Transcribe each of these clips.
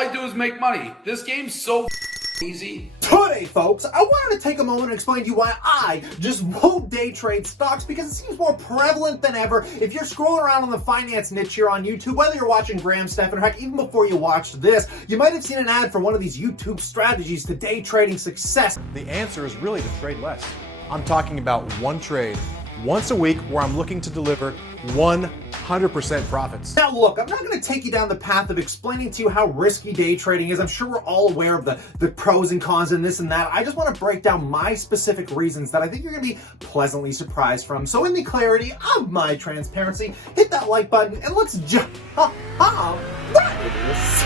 I do is make money. This game's so easy. Today, folks, I wanted to take a moment and explain to you why I just won't day trade stocks, because it seems more prevalent than ever. If you're scrolling around on the finance niche here on YouTube, whether you're watching Graham Stephan, or heck, even before you watched this, you might have seen an ad for one of these YouTube strategies to day trading success. The answer is really to trade less. I'm talking about one trade once a week where I'm looking to deliver 100% profits. Now look, I'm not going to take you down the path of explaining to you how risky day trading is. I'm sure we're all aware of the pros and cons and this and that. I just want to break down my specific reasons that I think you're going to be pleasantly surprised from. So in the clarity of my transparency, hit that like button and let's jump. That is.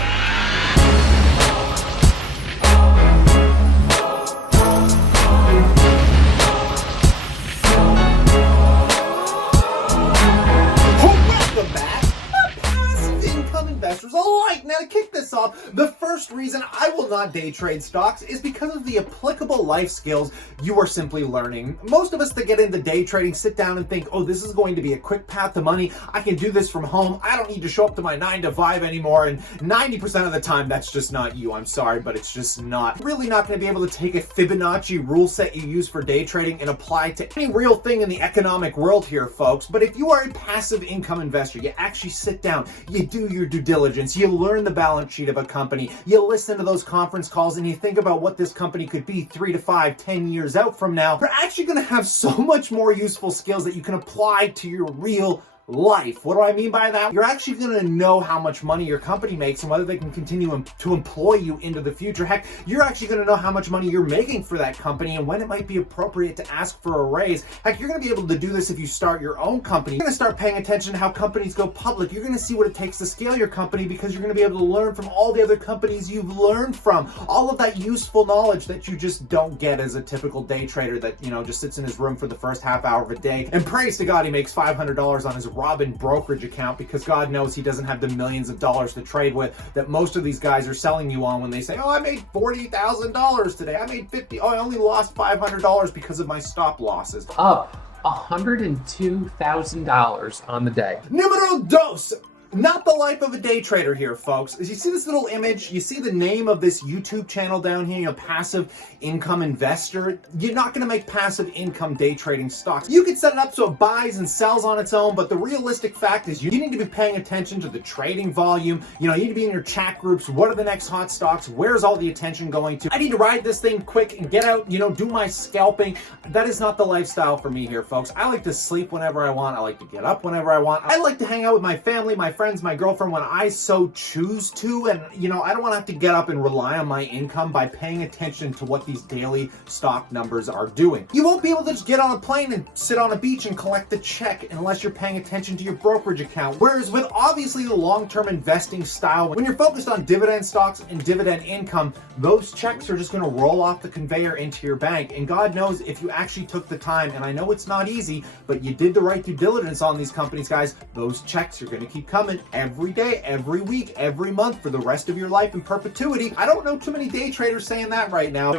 Investors. All right, now to kick this off, the first reason I will not day trade stocks is because of the applicable life skills you are simply learning. Most of us that get into day trading sit down and think, oh, this is going to be a quick path to money. I can do this from home. I don't need to show up to my 9 to 5 anymore. And 90% of the time, that's just not you. I'm sorry, but it's just not. You're really not going to be able to take a Fibonacci rule set you use for day trading and apply it to any real thing in the economic world here, folks. But if you are a passive income investor, you actually sit down, you do your due diligence, you learn the balance sheet of a company, you listen to those conference calls, and you think about what this company could be 3 to 5, 10 years out from now, you're actually going to have so much more useful skills that you can apply to your real life. What do I mean by that? You're actually going to know how much money your company makes and whether they can continue to employ you into the future. Heck, you're actually going to know how much money you're making for that company and when it might be appropriate to ask for a raise. Heck, you're going to be able to do this if you start your own company. You're going to start paying attention to how companies go public. You're going to see what it takes to scale your company because you're going to be able to learn from all the other companies you've learned from. All of that useful knowledge that you just don't get as a typical day trader that, just sits in his room for the first half hour of a day and prays to God he makes $500 on his Robin brokerage account because God knows he doesn't have the millions of dollars to trade with that most of these guys are selling you on when they say, oh, I made $40,000 today. I made $50. Oh, I only lost $500 because of my stop losses. Up $102,000 on the day. Numero dos. Not the life of a day trader here, folks. As you see this little image, you see the name of this YouTube channel down here, passive income investor. You're not going to make passive income day trading stocks. You can set it up so it buys and sells on its own, but the realistic fact is you need to be paying attention to the trading volume. You need to be in your chat groups. What are the next hot stocks? Where's all the attention going to? I need to ride this thing quick and get out, do my scalping. That is not the lifestyle for me here, folks. I like to sleep whenever I want. I like to get up whenever I want. I like to hang out with my family, my friends, my girlfriend when I so choose to, and I don't want to have to get up and rely on my income by paying attention to what these daily stock numbers are doing. You won't be able to just get on a plane and sit on a beach and collect the check unless you're paying attention to your brokerage account. Whereas with obviously the long-term investing style, when you're focused on dividend stocks and dividend income, those checks are just going to roll off the conveyor into your bank. And God knows if you actually took the time, and I know it's not easy, but you did the right due diligence on these companies, guys, those checks are going to keep coming every day, every week, every month for the rest of your life in perpetuity. I don't know too many day traders saying that right now.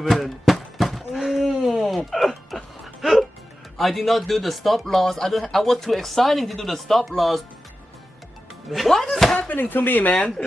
I did not do the stop loss. I was too exciting to do the stop loss. What is happening to me, man?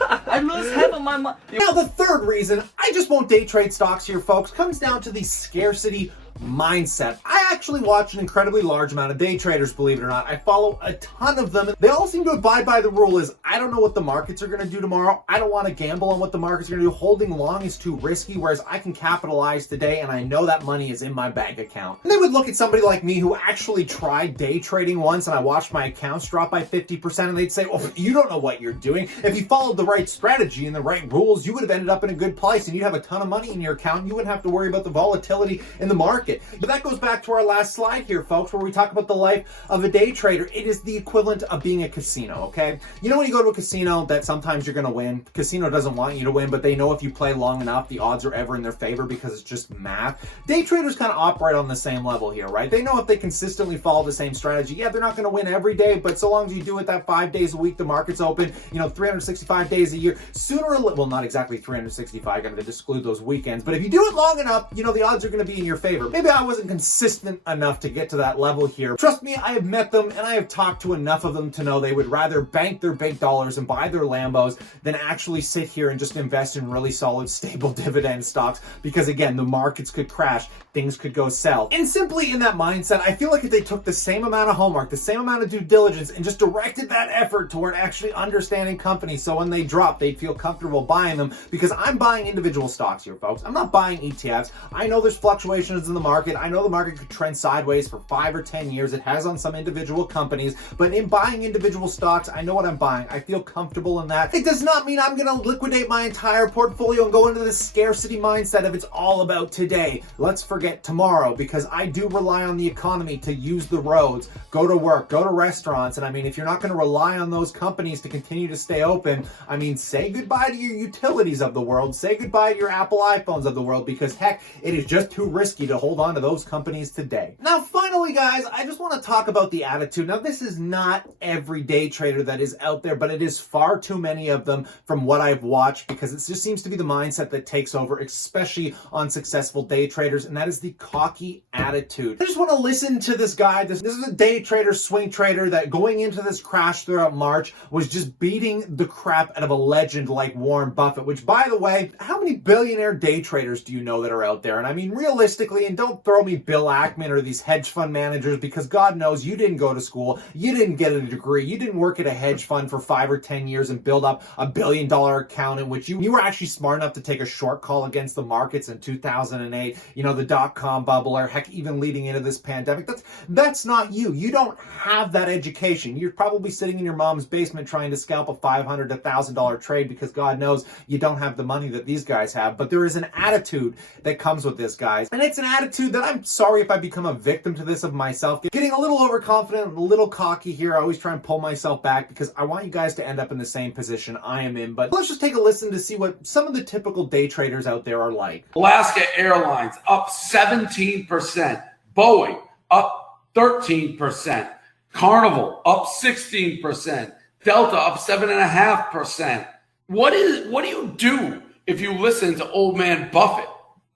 I lose half of my money. Now, the third reason I just won't day trade stocks here, folks, comes down to the scarcity mindset. I actually watch an incredibly large amount of day traders, believe it or not. I follow a ton of them. They all seem to abide by the rule is, I don't know what the markets are going to do tomorrow. I don't want to gamble on what the markets are going to do. Holding long is too risky, whereas I can capitalize today and I know that money is in my bank account. And they would look at somebody like me who actually tried day trading once and I watched my accounts drop by 50% and they'd say, oh, you don't know what you're doing. If you followed the right strategy and the right rules, you would have ended up in a good place and you'd have a ton of money in your account and you wouldn't have to worry about the volatility in the market. But that goes back to our last slide here, folks, where we talk about the life of a day trader. It is the equivalent of being a casino, okay? When you go to a casino that sometimes you're going to win. The casino doesn't want you to win, but they know if you play long enough, the odds are ever in their favor because it's just math. Day traders kind of operate on the same level here, right? They know if they consistently follow the same strategy, yeah, they're not going to win every day, but so long as you do it that 5 days a week, the market's open, 365 days a year, sooner or well, not exactly 365, I'm going to exclude those weekends, but if you do it long enough, the odds are going to be in your favor. maybe I wasn't consistent enough to get to that level here. Trust me, I have met them and I have talked to enough of them to know they would rather bank their big dollars and buy their Lambos than actually sit here and just invest in really solid, stable dividend stocks, because again, the markets could crash, things could go south. And simply in that mindset, I feel like if they took the same amount of homework, the same amount of due diligence, and just directed that effort toward actually understanding companies, so when they drop, they'd feel comfortable buying them, because I'm buying individual stocks here, folks. I'm not buying ETFs. I know there's fluctuations in the market. I know the market could trend sideways for 5 or 10 years. It has on some individual companies, but in buying individual stocks, I know what I'm buying. I feel comfortable in that. It does not mean I'm going to liquidate my entire portfolio and go into this scarcity mindset of it's all about today. Let's forget tomorrow, because I do rely on the economy to use the roads, go to work, go to restaurants. And I mean, if you're not going to rely on those companies to continue to stay open, I mean, say goodbye to your utilities of the world, say goodbye to your Apple iPhones of the world, because heck, it is just too risky to hold on to those companies today. Now, finally, guys, I just want to talk about the attitude. Now, this is not every day trader that is out there, but it is far too many of them from what I've watched, because it just seems to be the mindset that takes over, especially on successful day traders, and that is the cocky attitude. I just want to listen to this guy. This is a day trader, swing trader, that going into this crash throughout March was just beating the crap out of a legend like Warren Buffett, which, by the way, how many billionaire day traders do you know that are out there? And I mean, realistically, and don't throw me Bill Ackman or these hedge fund managers, because God knows you didn't go to school, you didn't get a degree, you didn't work at a hedge fund for 5 or 10 years and build up a $1 billion account in which you were actually smart enough to take a short call against the markets in 2008, you know, the dot-com bubble, or heck, even leading into this pandemic. That's not you. You don't have that education. You're probably sitting in your mom's basement trying to scalp a $500 to $1,000 trade, because God knows you don't have the money that these guys have. But there is an attitude that comes with this, guys. And it's an attitude that I'm sorry if I become a victim to this of myself. Getting a little overconfident, a little cocky here. I always try and pull myself back because I want you guys to end up in the same position I am in. But let's just take a listen to see what some of the typical day traders out there are like. Alaska Airlines up 17%. Boeing up 13%. Carnival up 16%. Delta up 7.5%. What do you do if you listen to old man Buffett?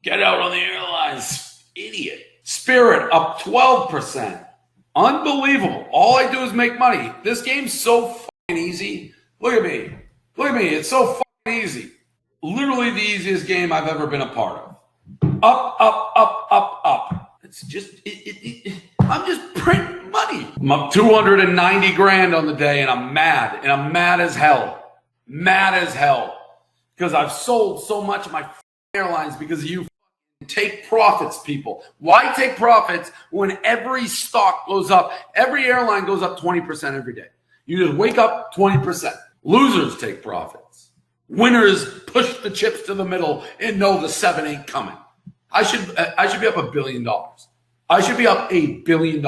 Get out on the airlines, idiot. Spirit up 12%. Unbelievable. All I do is make money. This game's so fucking easy. Look at me. Look at me. It's so fucking easy. Literally the easiest game I've ever been a part of. Up, up, up, up, up. It's just, I'm just printing money. I'm up 290 grand on the day, and I'm mad. And I'm mad as hell. Mad as hell. Because I've sold so much of my airlines because you take profits, people. Why take profits when every stock goes up? Every airline goes up 20% every day. You just wake up 20%. Losers take profits. Winners push the chips to the middle and know the 7 ain't coming. I should be up $1 billion. I should be up $1 billion.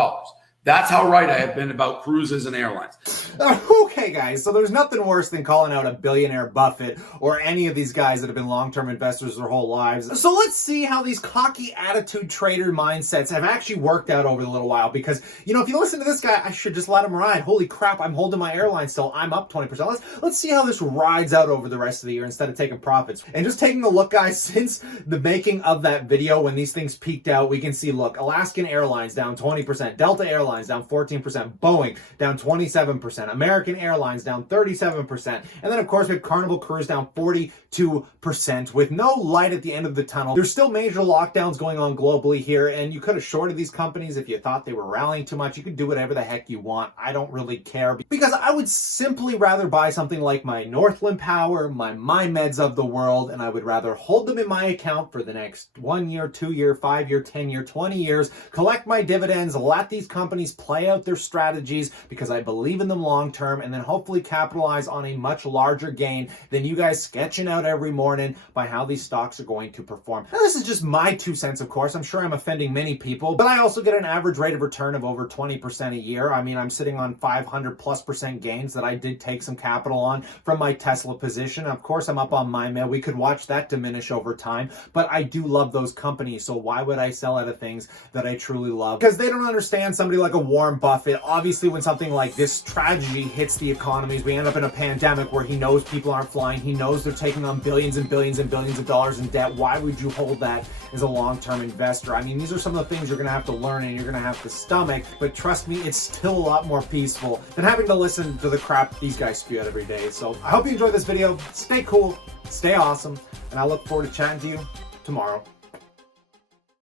That's how right I have been about cruises and airlines. Okay, guys, so there's nothing worse than calling out a billionaire Buffett or any of these guys that have been long-term investors their whole lives. So let's see how these cocky attitude trader mindsets have actually worked out over the little while. Because, you know, if you listen to this guy, I should just let him ride. Holy crap, I'm holding my airline still. I'm up 20%. Let's see how this rides out over the rest of the year instead of taking profits. And just taking a look, guys, since the making of that video when these things peaked out, we can see, look, Alaskan Airlines down 20%, Delta Airlines down 14%, Boeing down 27%, American Airlines down 37%, and then of course we have Carnival Cruise down 42% with no light at the end of the tunnel. There's still major lockdowns going on globally here, and you could have shorted these companies if you thought they were rallying too much. You could do whatever the heck you want. I don't really care, because I would simply rather buy something like my Northland Power, my MyMeds of the world, and I would rather hold them in my account for the next 1 year, 2 year, 5 year, 10 year, 20 years, collect my dividends, let these companies play out their strategies because I believe in them long term, and then hopefully capitalize on a much larger gain than you guys sketching out every morning by how these stocks are going to perform. Now, this is just my 2 cents, of course. I'm sure I'm offending many people, but I also get an average rate of return of over 20% a year. I mean, I'm sitting on 500+% gains that I did take some capital on from my Tesla position. Of course, I'm up on MyMed. We could watch that diminish over time, but I do love those companies, so why would I sell out of things that I truly love? Because they don't understand somebody like like a Warren Buffett, obviously when something like this tragedy hits the economies, we end up in a pandemic where he knows people aren't flying, he knows they're taking on billions and billions and billions of dollars in debt. Why would you hold that as a long-term investor? I mean, these are some of the things you're going to have to learn and you're going to have to stomach, but trust me, it's still a lot more peaceful than having to listen to the crap these guys spew out every day. So I hope you enjoyed this video. Stay cool, stay awesome, and I look forward to chatting to you tomorrow.